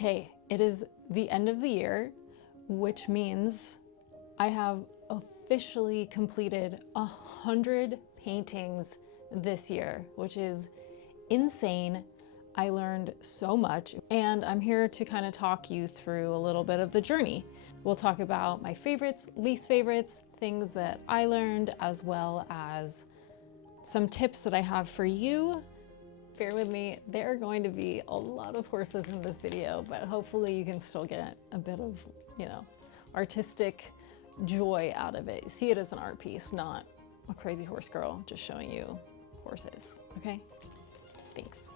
Okay, it is the end of the year, which means I have officially completed 100 paintings this year, which is insane. I learned so much, and I'm here to kind of talk you through a little bit of the journey. We'll talk about my favorites, least favorites, things that I learned, as well as some tips that I have for you. Bear with me, there are going to be a lot of horses in this video, but hopefully you can still get a bit of, artistic joy out of it. See it as an art piece, not a crazy horse girl just showing you horses, okay? Thanks.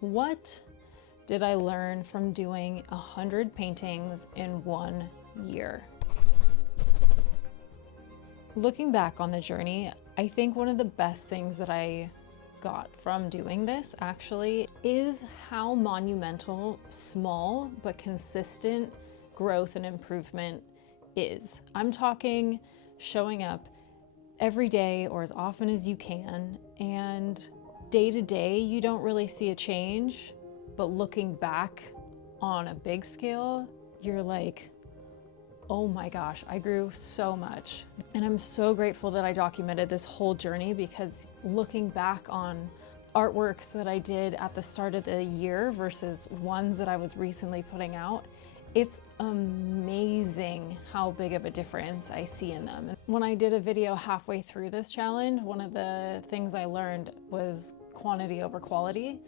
What did I learn from doing 100 paintings in 1 year? Looking back on the journey, I think one of the best things that I got from doing this actually is how monumental small but consistent growth and improvement is. I'm talking showing up every day or as often as you can, and day to day you don't really see a change, but looking back on a big scale, you're like, oh my gosh, I grew so much. And I'm so grateful that I documented this whole journey, because looking back on artworks that I did at the start of the year versus ones that I was recently putting out, it's amazing how big of a difference I see in them. When I did a video halfway through this challenge, one of the things I learned was quantity over quality.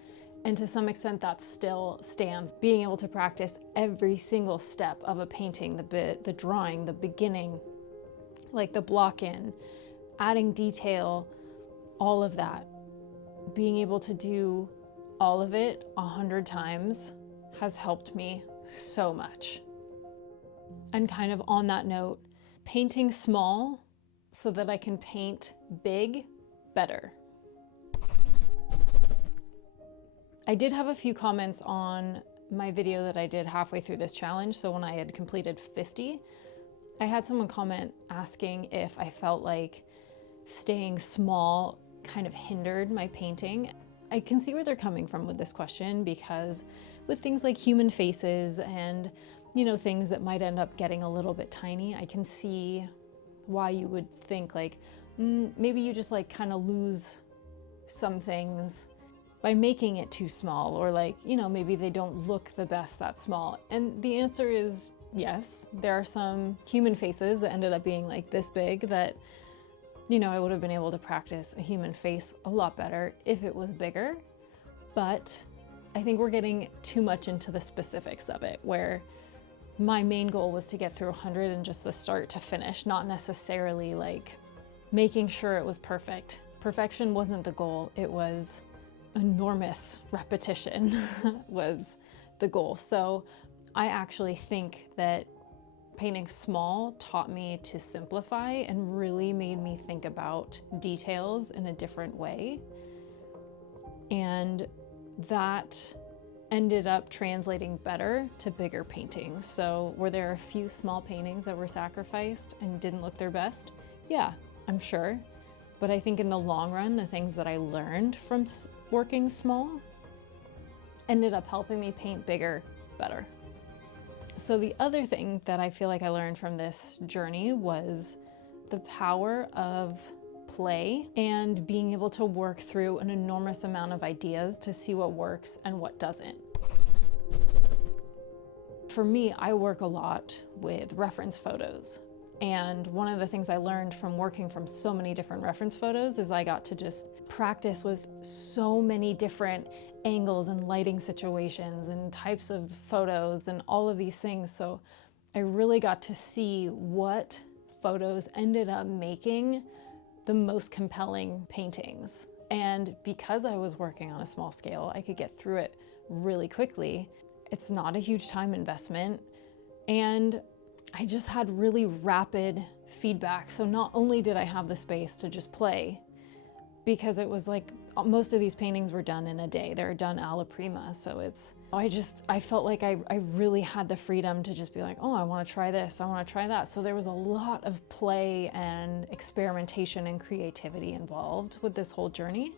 And to some extent that still stands. Being able to practice every single step of a painting, the drawing, the beginning, like the block in, adding detail, all of that. Being able to do all of it 100 times has helped me so much. And kind of on that note, painting small so that I can paint big better. I did have a few comments on my video that I did halfway through this challenge. So when I had completed 50, I had someone comment asking if I felt like staying small kind of hindered my painting. I can see where they're coming from with this question, because with things like human faces and, things that might end up getting a little bit tiny, I can see why you would think like, maybe you just like kind of lose some things by making it too small, or maybe they don't look the best that small. And the answer is yes, there are some human faces that ended up being like this big that, I would have been able to practice a human face a lot better if it was bigger. But I think we're getting too much into the specifics of it, where my main goal was to get through 100 and just the start to finish, not necessarily like making sure it was perfect. Perfection wasn't the goal, it was enormous repetition was the goal. So I actually think that painting small taught me to simplify and really made me think about details in a different way. And that ended up translating better to bigger paintings. So were there a few small paintings that were sacrificed and didn't look their best? Yeah, I'm sure. But I think in the long run, the things that I learned from working small ended up helping me paint bigger better. So the other thing that I feel like I learned from this journey was the power of play and being able to work through an enormous amount of ideas to see what works and what doesn't. For me, I work a lot with reference photos. And one of the things I learned from working from so many different reference photos is I got to just practice with so many different angles and lighting situations and types of photos and all of these things. So I really got to see what photos ended up making the most compelling paintings. And because I was working on a small scale, I could get through it really quickly. It's not a huge time investment. And I just had really rapid feedback. So not only did I have the space to just play, because it was like most of these paintings were done in a day. They're done alla prima. So I felt like I really had the freedom to just be like, oh, I want to try this, I want to try that. So there was a lot of play and experimentation and creativity involved with this whole journey.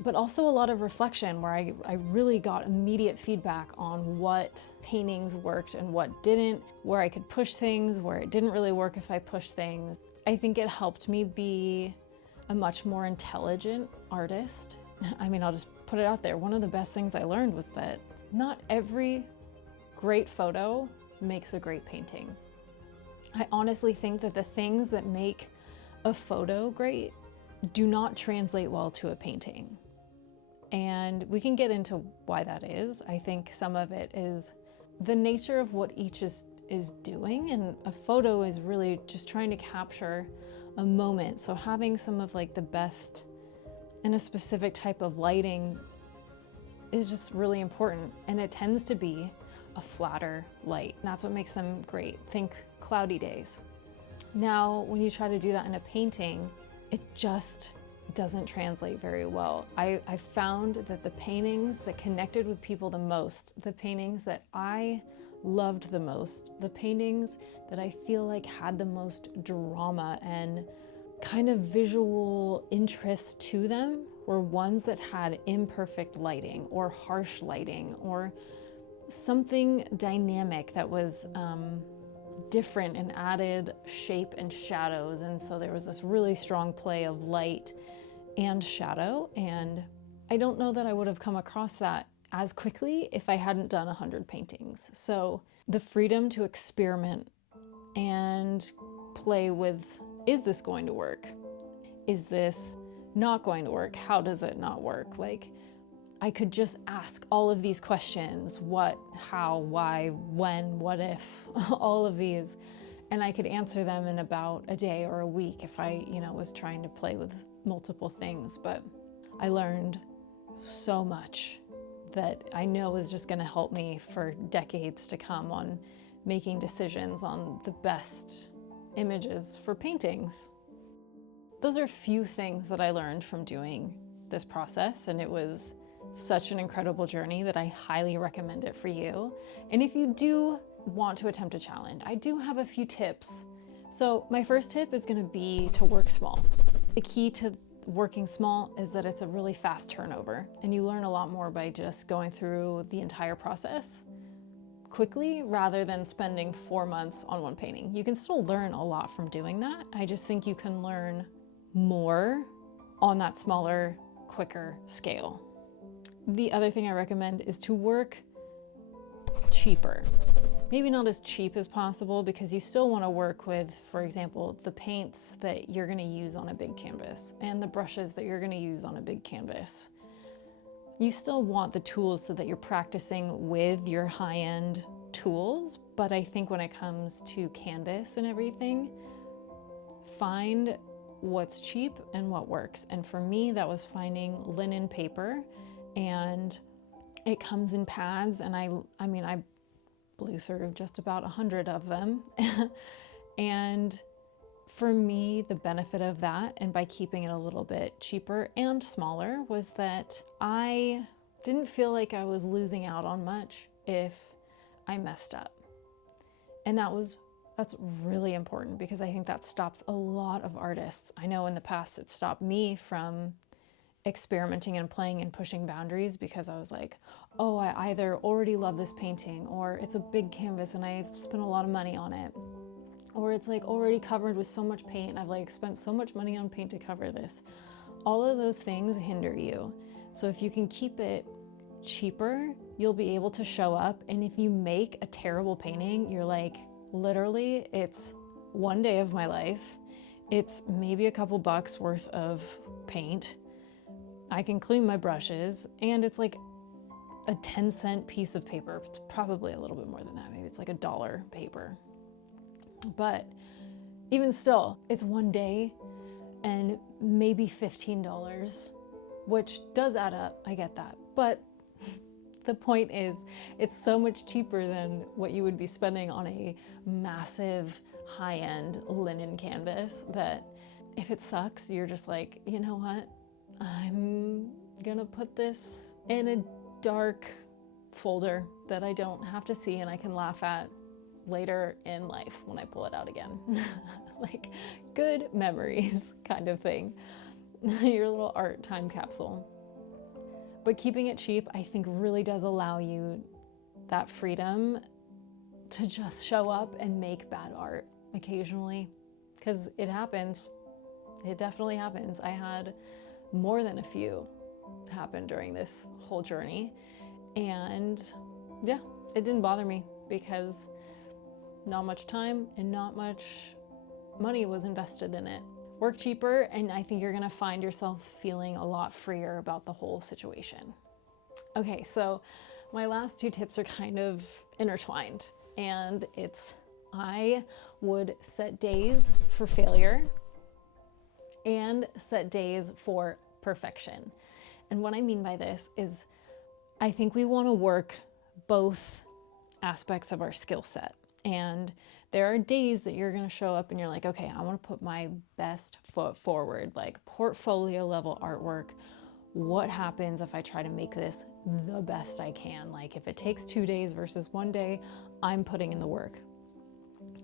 but also a lot of reflection where I really got immediate feedback on what paintings worked and what didn't, where I could push things, where it didn't really work if I pushed things. I think it helped me be a much more intelligent artist. I mean, I'll just put it out there. One of the best things I learned was that not every great photo makes a great painting. I honestly think that the things that make a photo great do not translate well to a painting. And we can get into why that is. I think some of it is the nature of what each is doing, and a photo is really just trying to capture a moment. So having some of like the best in a specific type of lighting is just really important, and it tends to be a flatter light. And that's what makes them great. Think cloudy days. Now, when you try to do that in a painting, it just doesn't translate very well. I found that the paintings that connected with people the most, the paintings that I loved the most, the paintings that I feel like had the most drama and kind of visual interest to them, were ones that had imperfect lighting or harsh lighting or something dynamic that was different and added shape and shadows. And so there was this really strong play of light and shadow. And I don't know that I would have come across that as quickly if I hadn't done 100 paintings. So the freedom to experiment and play with, is this going to work? Is this not going to work? How does it not work? Like, I could just ask all of these questions: what, how, why, when, what if, all of these, and I could answer them in about a day or a week if I, was trying to play with multiple things. But I learned so much that I know is just going to help me for decades to come on making decisions on the best images for paintings. Those are a few things that I learned from doing this process, and it was such an incredible journey that I highly recommend it for you. And if you do want to attempt a challenge, I do have a few tips. So my first tip is going to be to work small. The key to working small is that it's a really fast turnover, and you learn a lot more by just going through the entire process quickly rather than spending 4 months on one painting. You can still learn a lot from doing that. I just think you can learn more on that smaller, quicker scale. The other thing I recommend is to work cheaper. Maybe not as cheap as possible, because you still want to work with, for example, the paints that you're going to use on a big canvas and the brushes that you're going to use on a big canvas. You still want the tools so that you're practicing with your high-end tools, but I think when it comes to canvas and everything, find what's cheap and what works. And for me, that was finding linen paper, and it comes in pads, and I blew through just about 100 of them. And for me, the benefit of that, and by keeping it a little bit cheaper and smaller, was that I didn't feel like I was losing out on much if I messed up. And that's really important, because I think that stops a lot of artists. I know in the past it stopped me from experimenting and playing and pushing boundaries, because I was like, oh, I either already love this painting, or it's a big canvas and I've spent a lot of money on it, or it's like already covered with so much paint. I've like spent so much money on paint to cover this. All of those things hinder you. So if you can keep it cheaper, you'll be able to show up. And if you make a terrible painting, you're like, literally, it's one day of my life. It's maybe a couple bucks worth of paint. I can clean my brushes, and it's like a 10-cent piece of paper. It's probably a little bit more than that. Maybe it's like $1 paper. But even still, it's one day and maybe $15, which does add up. I get that. But the point is, it's so much cheaper than what you would be spending on a massive high-end linen canvas, that if it sucks, you're just like, you know what? I'm gonna put this in a dark folder that I don't have to see and I can laugh at later in life when I pull it out again. Like, good memories kind of thing. Your little art time capsule. But keeping it cheap, I think, really does allow you that freedom to just show up and make bad art occasionally, because it happens. It definitely happens. I had more than a few happen during this whole journey, and yeah, it didn't bother me because not much time and not much money was invested in it. Work cheaper, and I think you're gonna find yourself feeling a lot freer about the whole situation. Okay, so my last two tips are kind of intertwined, and it's I would set days for failure and set days for perfection. And what I mean by this is I think we want to work both aspects of our skill set. And there are days that you're going to show up and you're like, okay, I want to put my best foot forward, like portfolio level artwork. What happens if I try to make this the best I can? Like if it takes 2 days versus 1 day, I'm putting in the work.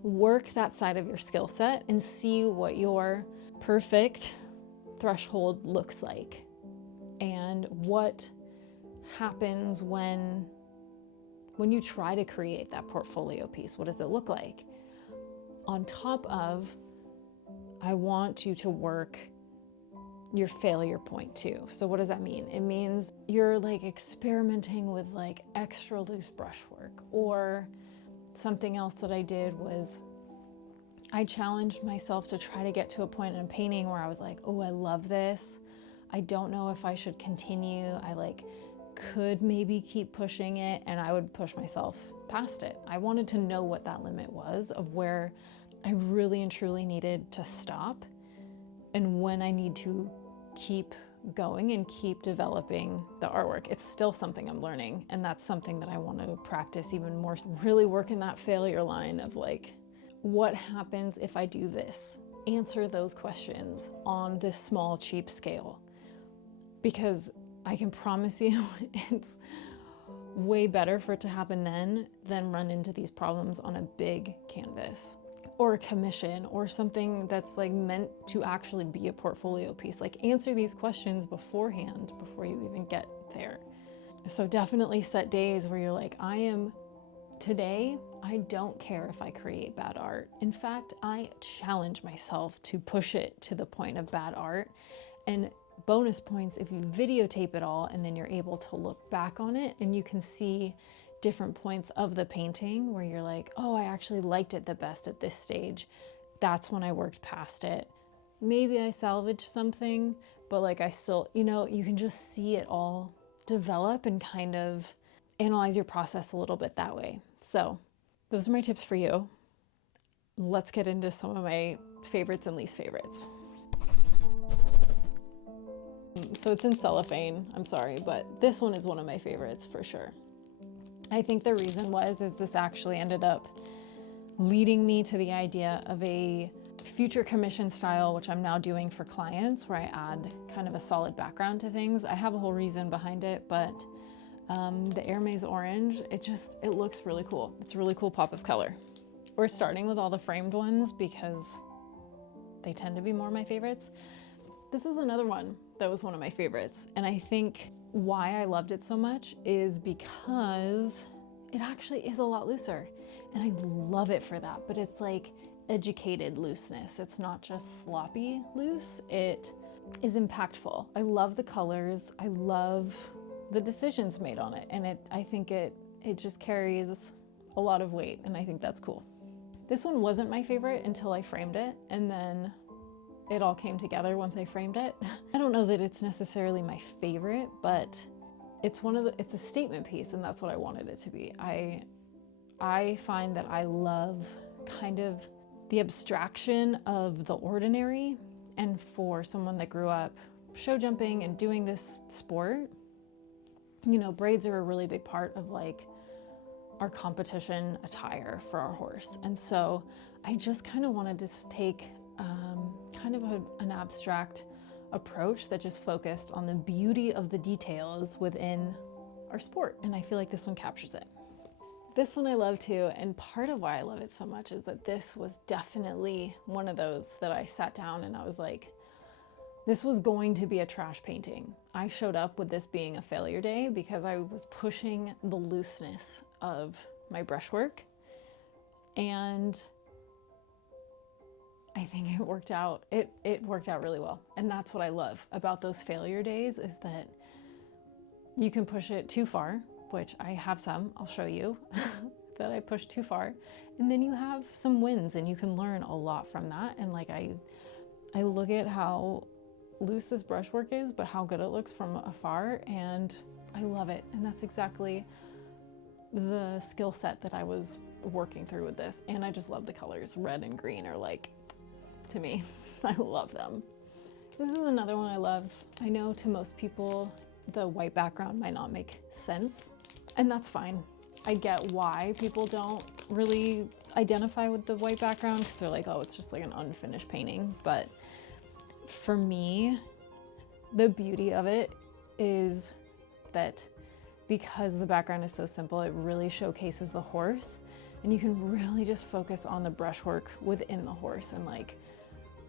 Work that side of your skill set and see what your perfect threshold looks like and what happens when you try to create that portfolio piece. What does it look like? On top of, I want you to work your failure point too. So what does that mean? It means you're like experimenting with like extra loose brushwork. Or something else that I did was I challenged myself to try to get to a point in painting where I was like, oh, I love this. I don't know if I should continue. I like could maybe keep pushing it, and I would push myself past it. I wanted to know what that limit was of where I really and truly needed to stop and when I need to keep going and keep developing the artwork. It's still something I'm learning, and that's something that I want to practice even more. Really work in that failure line of like, what happens if I do this? Answer those questions on this small, cheap scale. Because I can promise you it's way better for it to happen then than run into these problems on a big canvas or a commission or something that's like meant to actually be a portfolio piece. Like answer these questions beforehand before you even get there. So definitely set days where you're like, today, I don't care if I create bad art. In fact, I challenge myself to push it to the point of bad art. And bonus points if you videotape it all and then you're able to look back on it and you can see different points of the painting where you're like, oh, I actually liked it the best at this stage. That's when I worked past it. Maybe I salvaged something, but like I still, you can just see it all develop and kind of analyze your process a little bit that way. So those are my tips for you. Let's get into some of my favorites and least favorites. So it's in cellophane, I'm sorry, but this one is one of my favorites for sure. I think the reason is this actually ended up leading me to the idea of a future commission style, which I'm now doing for clients, where I add kind of a solid background to things. I have a whole reason behind it, but the Hermes orange, it looks really cool. It's a really cool pop of color. We're starting with all the framed ones because they tend to be more my favorites. This was another one that was one of my favorites. And I think why I loved it so much is because it actually is a lot looser. And I love it for that, but it's like educated looseness. It's not just sloppy loose, it is impactful. I love the colors. I love the decisions made on it. And I think it just carries a lot of weight, and I think that's cool. This one wasn't my favorite until I framed it, and then it all came together once I framed it. I don't know that it's necessarily my favorite, but it's a statement piece, and that's what I wanted it to be. I find that I love kind of the abstraction of the ordinary, and for someone that grew up show jumping and doing this sport, braids are a really big part of like our competition attire for our horse. And so I just kind of wanted to take kind of an abstract approach that just focused on the beauty of the details within our sport. And I feel like this one captures it. This one I love too, and part of why I love it so much is that this was definitely one of those that I sat down and I was like, This was going to be a trash painting. I showed up with this being a failure day because I was pushing the looseness of my brushwork, and I think it worked out. It worked out really well. And that's what I love about those failure days, is that you can push it too far, which I have some, I'll show you, that I pushed too far. And then you have some wins and you can learn a lot from that. And like I look at how loose this brushwork is, but how good it looks from afar, and I love it. And that's exactly the skill set that I was working through with this. And I just love the colors. Red and green are like, to me, I love them. This is another one I love. I know to most people, the white background might not make sense, and that's fine. I get why people don't really identify with the white background, because they're like, oh, it's just like an unfinished painting. But for me, the beauty of it is that because the background is so simple, it really showcases the horse, and you can really just focus on the brushwork within the horse and like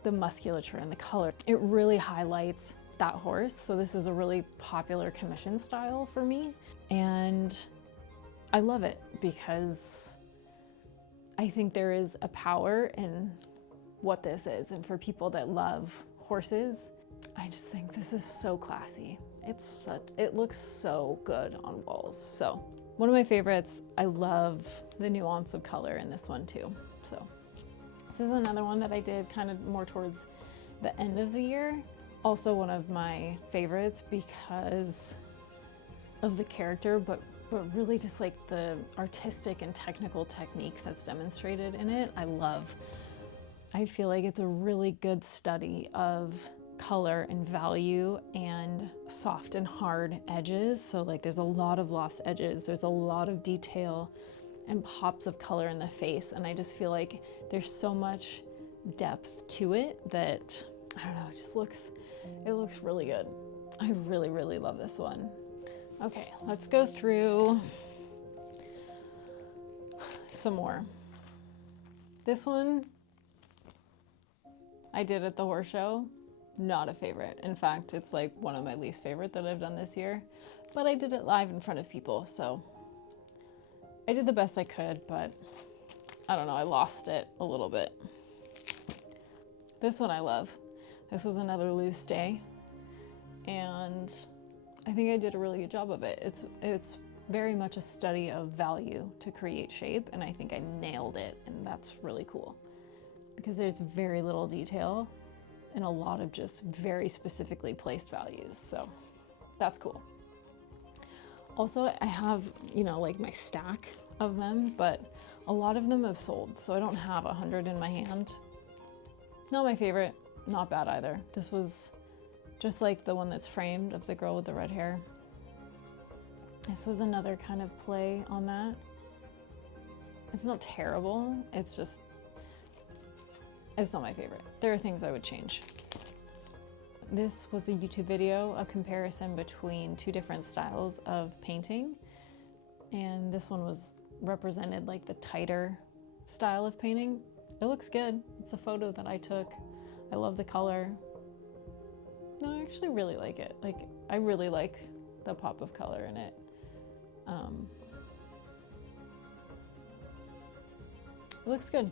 the musculature and the color. It really highlights that horse. So this is a really popular commission style for me, and I love it because I think there is a power in what this is. And for people that love horses, I just think this is so classy. It looks so good on walls. So one of my favorites. I love the nuance of color in this one too. So this is another one that I did kind of more towards the end of the year. Also one of my favorites because of the character, but really just like the artistic and technical technique that's demonstrated in it. I feel like it's a really good study of color and value and soft and hard edges. So like there's a lot of lost edges, there's a lot of detail and pops of color in the face. And I just feel like there's so much depth to it that, I don't know, it looks really good. I really, really love this one. Okay, let's go through some more. This one I did at the horse show. Not a favorite. In fact, it's like one of my least favorite that I've done this year, but I did it live in front of people, so I did the best I could, but I don't know, I lost it a little bit. This one I love. This was another loose day, and I think I did a really good job of it. It's very much a study of value to create shape, and I think I nailed it, and that's really cool because there's very little detail and a lot of just very specifically placed values. So that's cool. Also, I have, like my stack of them, but a lot of them have sold, so I don't have 100 in my hand. Not my favorite, not bad either. This was just like the one that's framed of the girl with the red hair. This was another kind of play on that. It's not terrible, it's not my favorite. There are things I would change. This was a YouTube video, a comparison between two different styles of painting. And this one was represented like the tighter style of painting. It looks good. It's a photo that I took. I love the color. No, I actually really like it. Like, I really like the pop of color in it. It looks good.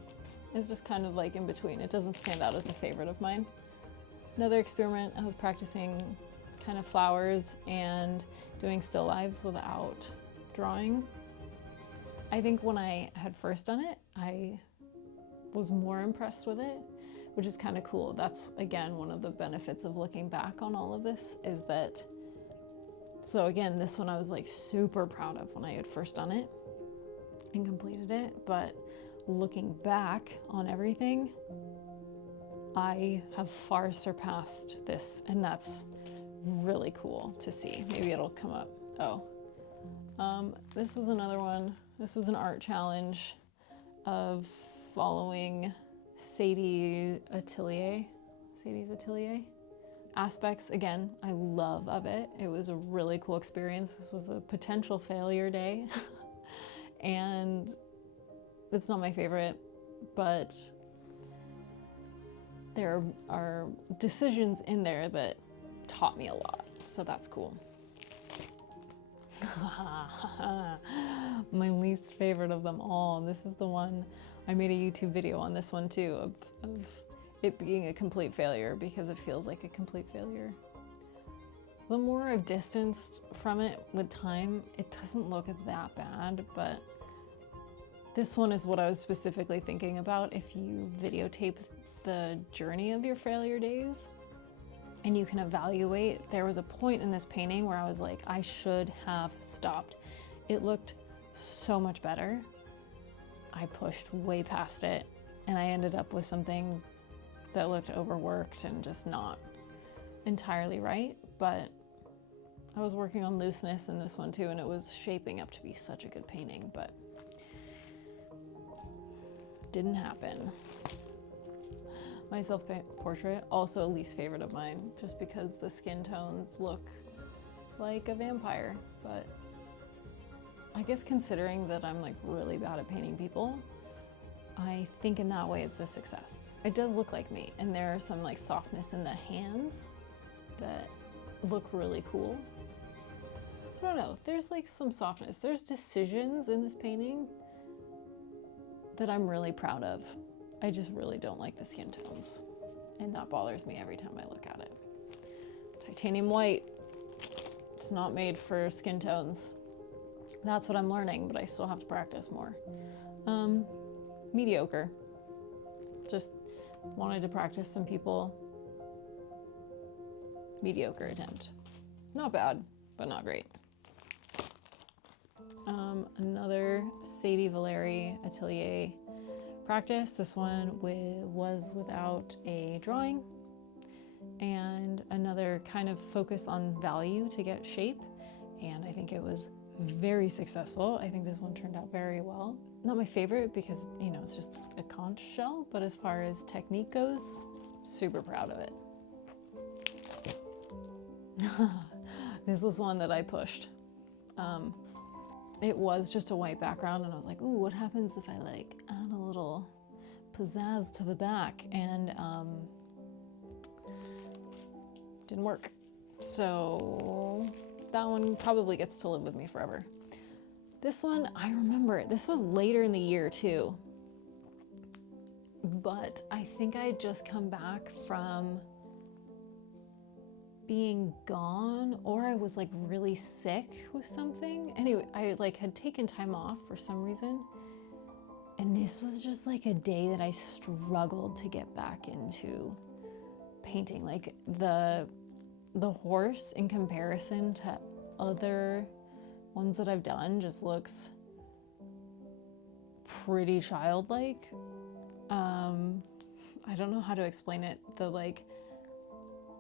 It's just kind of like in between. It doesn't stand out as a favorite of mine. Another experiment, I was practicing kind of flowers and doing still lives without drawing. I think when I had first done it, I was more impressed with it, which is kind of cool. That's, again, one of the benefits of looking back on all of this is that, so again, this one I was like super proud of when I had first done it and completed it, but looking back on everything, I have far surpassed this, and that's really cool to see. Maybe it'll come up. This was another one. This was an art challenge of following Sadie's Atelier aspects. Again, I love of it. It was a really cool experience. This was a potential failure day and it's not my favorite, but there are decisions in there that taught me a lot, so that's cool. My least favorite of them all. This is the one, I made a YouTube video on this one too, of it being a complete failure because it feels like a complete failure. The more I've distanced from it with time, it doesn't look that bad, but this one is what I was specifically thinking about. If you videotape the journey of your failure days and you can evaluate, there was a point in this painting where I was like, I should have stopped. It looked so much better. I pushed way past it and I ended up with something that looked overworked and just not entirely right, but I was working on looseness in this one too, and it was shaping up to be such a good painting, but didn't happen. My self-portrait, also a least favorite of mine, just because the skin tones look like a vampire, but I guess considering that I'm like really bad at painting people, I think in that way it's a success. It does look like me, and there are some like softness in the hands that look really cool. I don't know, there's like some softness. There's decisions in this painting that I'm really proud of. I just really don't like the skin tones, and that bothers me every time I look at it. Titanium white, it's not made for skin tones. That's what I'm learning, but I still have to practice more. Mediocre. Just wanted to practice some people. Mediocre attempt. Not bad, but not great. Another Sadie Valeri Atelier practice. This one was without a drawing, and another kind of focus on value to get shape, and I think it was very successful. I think this one turned out very well. Not my favorite because, you know, it's just a conch shell, but as far as technique goes, super proud of it. This was one that I pushed. It was just a white background, and I was like, ooh, what happens if I like add a little pizzazz to the back? And didn't work. So that one probably gets to live with me forever. This one, I remember, this was later in the year too, but I think I had just come back from being gone, or I was like really sick with something. Anyway, I like had taken time off for some reason, and this was just like a day that I struggled to get back into painting. Like the horse in comparison to other ones that I've done just looks pretty childlike. I don't know how to explain it.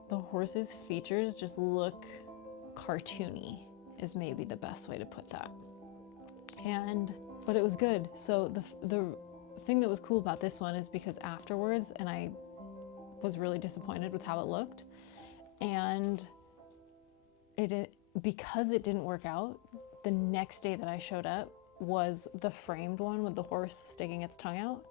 The horse's features just look cartoony is maybe the best way to put that. But it was good. So the thing that was cool about this one is because afterwards, and I was really disappointed with how it looked, and because it didn't work out, the next day that I showed up was the framed one with the horse sticking its tongue out.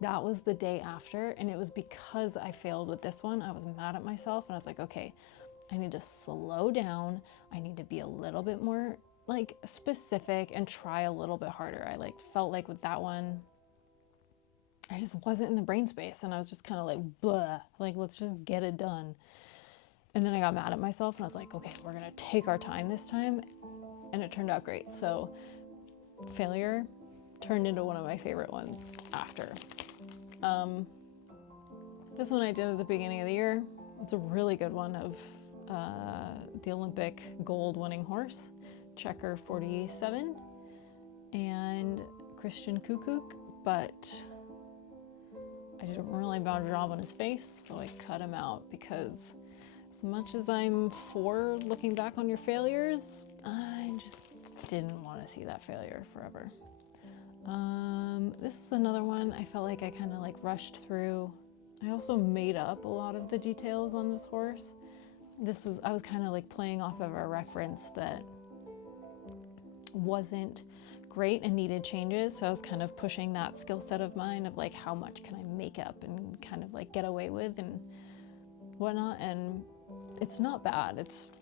That was the day after, and it was because I failed with this one. I was mad at myself, and I was like, okay, I need to slow down. I need to be a little bit more like specific and try a little bit harder. I like felt like with that one, I just wasn't in the brain space, and I was just kind of like, blah, like let's just get it done. And then I got mad at myself, and I was like, okay, we're gonna take our time this time, and it turned out great. So failure turned into one of my favorite ones after. This one I did at the beginning of the year. It's a really good one of the Olympic gold winning horse, Checker 47, and Christian Kukuk, but I did a really bad job on his face, so I cut him out because as much as I'm for looking back on your failures, I just didn't want to see that failure forever. This is another one I felt like I kind of like rushed through. I also made up a lot of the details on this horse. I was kind of like playing off of a reference that wasn't great and needed changes. So I was kind of pushing that skill set of mine of like, how much can I make up and kind of like get away with and whatnot. And it's not bad. It's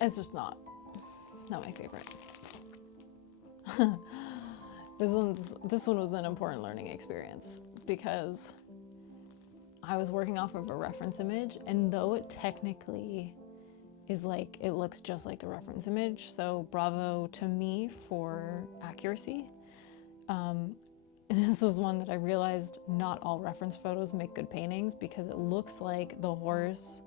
just not my favorite. This one was an important learning experience because I was working off of a reference image, and though it technically is like, it looks just like the reference image, so bravo to me for accuracy. And this was one that I realized not all reference photos make good paintings, because it looks like the horse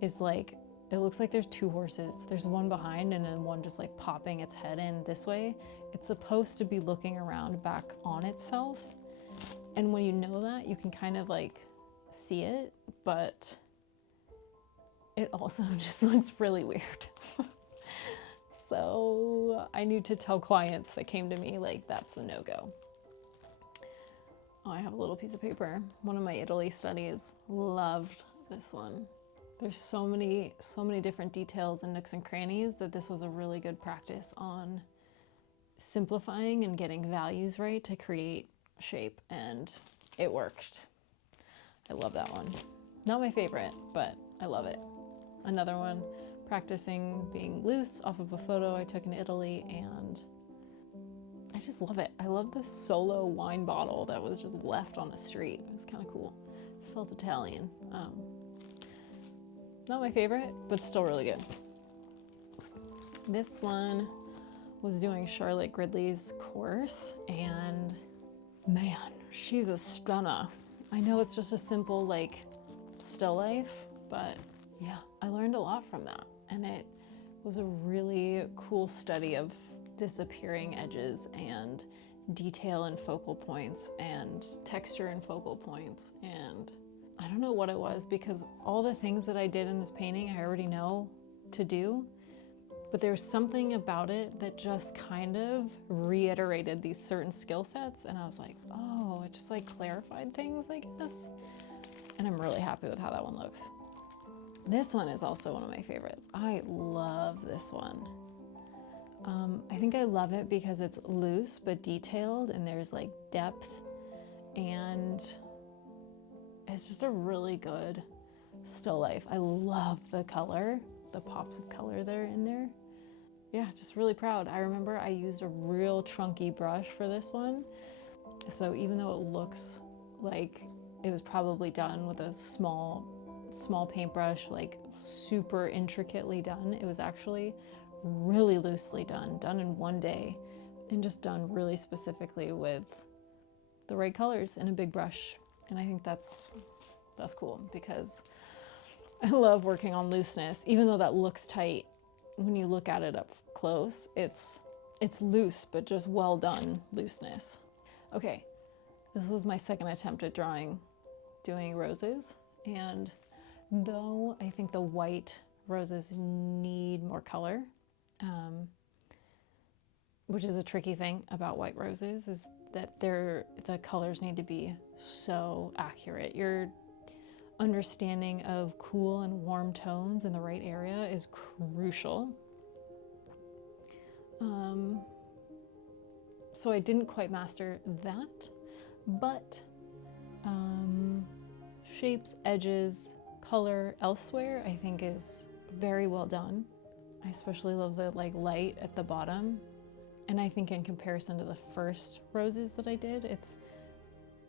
is like, it looks like there's two horses. There's one behind and then one just like popping its head in this way. It's supposed to be looking around back on itself. And when you know that, you can kind of like see it, but it also just looks really weird. So I need to tell clients that came to me like, that's a no-go. Oh, I have a little piece of paper. One of my Italy studies loved this one. There's so many different details and nooks and crannies that this was a really good practice on simplifying and getting values right to create shape, and it worked. I love that one. Not my favorite, but I love it. Another one, practicing being loose off of a photo I took in Italy, and I just love it. I love this solo wine bottle that was just left on the street. It was kind of cool. It felt Italian. Not my favorite, but still really good. This one was doing Charlotte Gridley's course, and man, she's a stunner. I know it's just a simple like still life, but yeah, I learned a lot from that. And it was a really cool study of disappearing edges and detail and focal points and texture and focal points. And I don't know what it was, because all the things that I did in this painting I already know to do, but there's something about it that just kind of reiterated these certain skill sets, and I was like, oh, it just like clarified things, I guess. And I'm really happy with how that one looks. This one is also one of my favorites. I love this one. I think I love it because it's loose but detailed, and there's like depth, and it's just a really good still life. I love the color, the pops of color that are in there. Yeah, just really proud. I remember I used a real chunky brush for this one. So even though it looks like it was probably done with a small paintbrush, like super intricately done, it was actually really loosely done in one day, and just done really specifically with the right colors in a big brush. And I think that's cool, because I love working on looseness. Even though that looks tight, when you look at it up close, it's loose, but just well done looseness. Okay, this was my second attempt at doing roses. And though I think the white roses need more color, which is a tricky thing about white roses, is that the colors need to be so accurate. Your understanding of cool and warm tones in the right area is crucial. So I didn't quite master that, but shapes, edges, color elsewhere, I think is very well done. I especially love the like light at the bottom. And I think in comparison to the first roses that I did, it's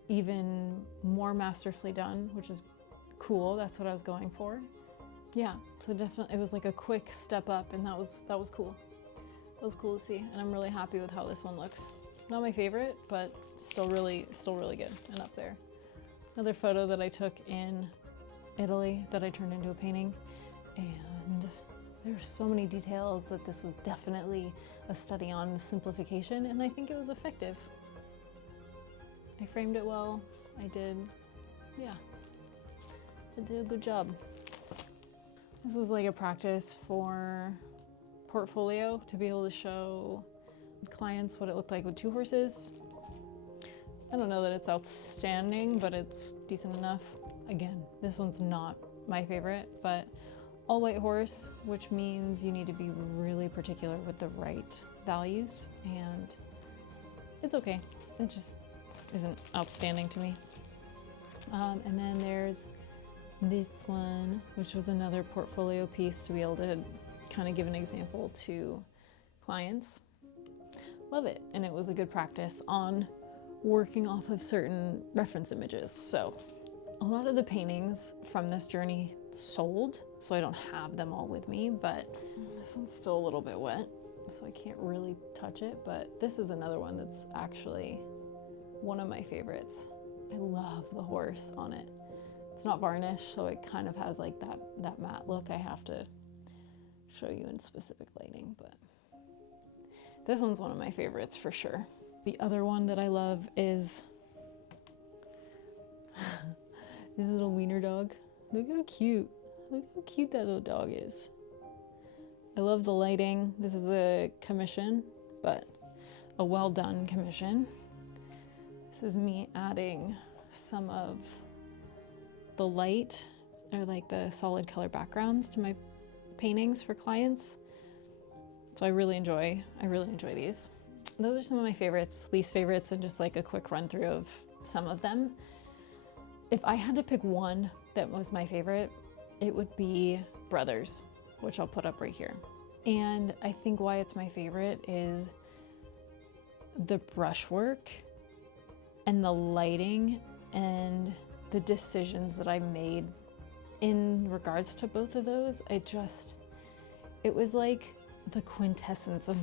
even more masterfully done, which is cool. That's what I was going for. Yeah, so definitely it was like a quick step up, and that was cool. That was cool to see, and I'm really happy with how this one looks. Not my favorite, but still really good and up there. Another photo that I took in Italy that I turned into a painting, and there's so many details that this was definitely a study on simplification, and I think it was effective. I framed it well. I did a good job. This was like a practice for portfolio, to be able to show clients what it looked like with two horses. I don't know that it's outstanding, but it's decent enough. Again, this one's not my favorite, but all white horse, which means you need to be really particular with the right values, and it's okay. It just isn't outstanding to me. And then there's this one, which was another portfolio piece to be able to kind of give an example to clients. Love it. And it was a good practice on working off of certain reference images. So a lot of the paintings from this journey sold, so I don't have them all with me, but this one's still a little bit wet, so I can't really touch it. But this is another one that's actually one of my favorites. I love the horse on it. It's not varnished, so it kind of has like that matte look. I have to show you in specific lighting, but this one's one of my favorites for sure. The other one that I love is this little wiener dog. Look how cute. Look how cute that little dog is. I love the lighting. This is a commission, but a well done commission. This is me adding some of the light or like the solid color backgrounds to my paintings for clients. So I really enjoy these. Those are some of my favorites, least favorites, and just like a quick run through of some of them. If I had to pick one that was my favorite, it would be Brothers, which I'll put up right here. And I think why it's my favorite is the brushwork and the lighting and the decisions that I made in regards to both of those. It was like the quintessence of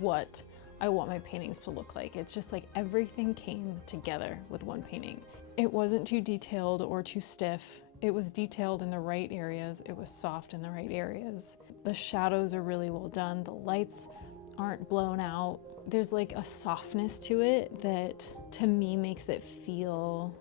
what I want my paintings to look like. It's just like everything came together with one painting. It wasn't too detailed or too stiff. It was detailed in the right areas. It was soft in the right areas. The shadows are really well done. The lights aren't blown out. There's like a softness to it that to me makes it feel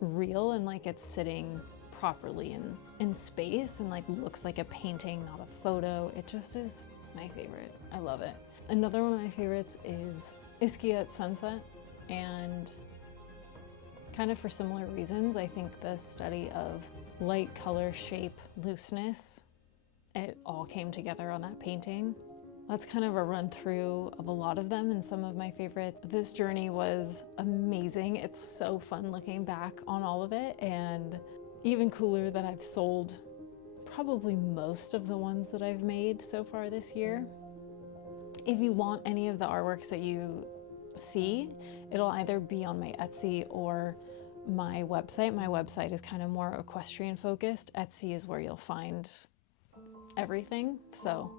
real and like it's sitting properly in space and like looks like a painting, not a photo. It just is my favorite. I love it. Another one of my favorites is Ischia at Sunset, and kind of for similar reasons. I think the study of light, color, shape, looseness, it all came together on that painting. That's kind of a run through of a lot of them and some of my favorites. This journey was amazing. It's so fun looking back on all of it, and even cooler that I've sold probably most of the ones that I've made so far this year. If you want any of the artworks that you see, it'll either be on my Etsy or my website. My website is kind of more equestrian focused. Etsy is where you'll find everything. So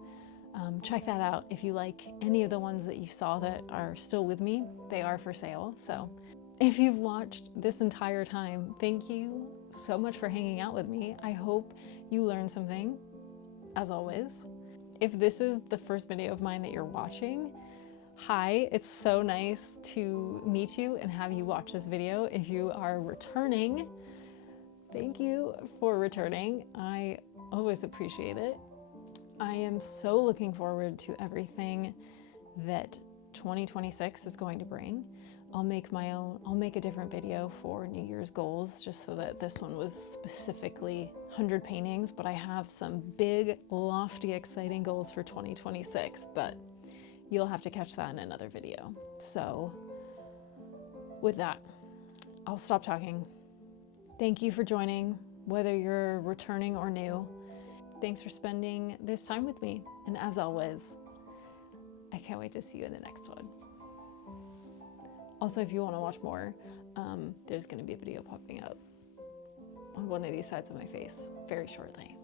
check that out. If you like any of the ones that you saw that are still with me, they are for sale. So if you've watched this entire time, thank you so much for hanging out with me. I hope you learned something, as always. If this is the first video of mine that you're watching, hi, it's so nice to meet you and have you watch this video. If you are returning, thank you for returning. I always appreciate it. I am so looking forward to everything that 2026 is going to bring. I'll make a different video for New Year's goals, just so that this one was specifically 100 paintings, but I have some big, lofty, exciting goals for 2026, but you'll have to catch that in another video. So with that, I'll stop talking. Thank you for joining, whether you're returning or new. Thanks for spending this time with me. And as always, I can't wait to see you in the next one. Also, if you want to watch more, there's going to be a video popping up on one of these sides of my face very shortly.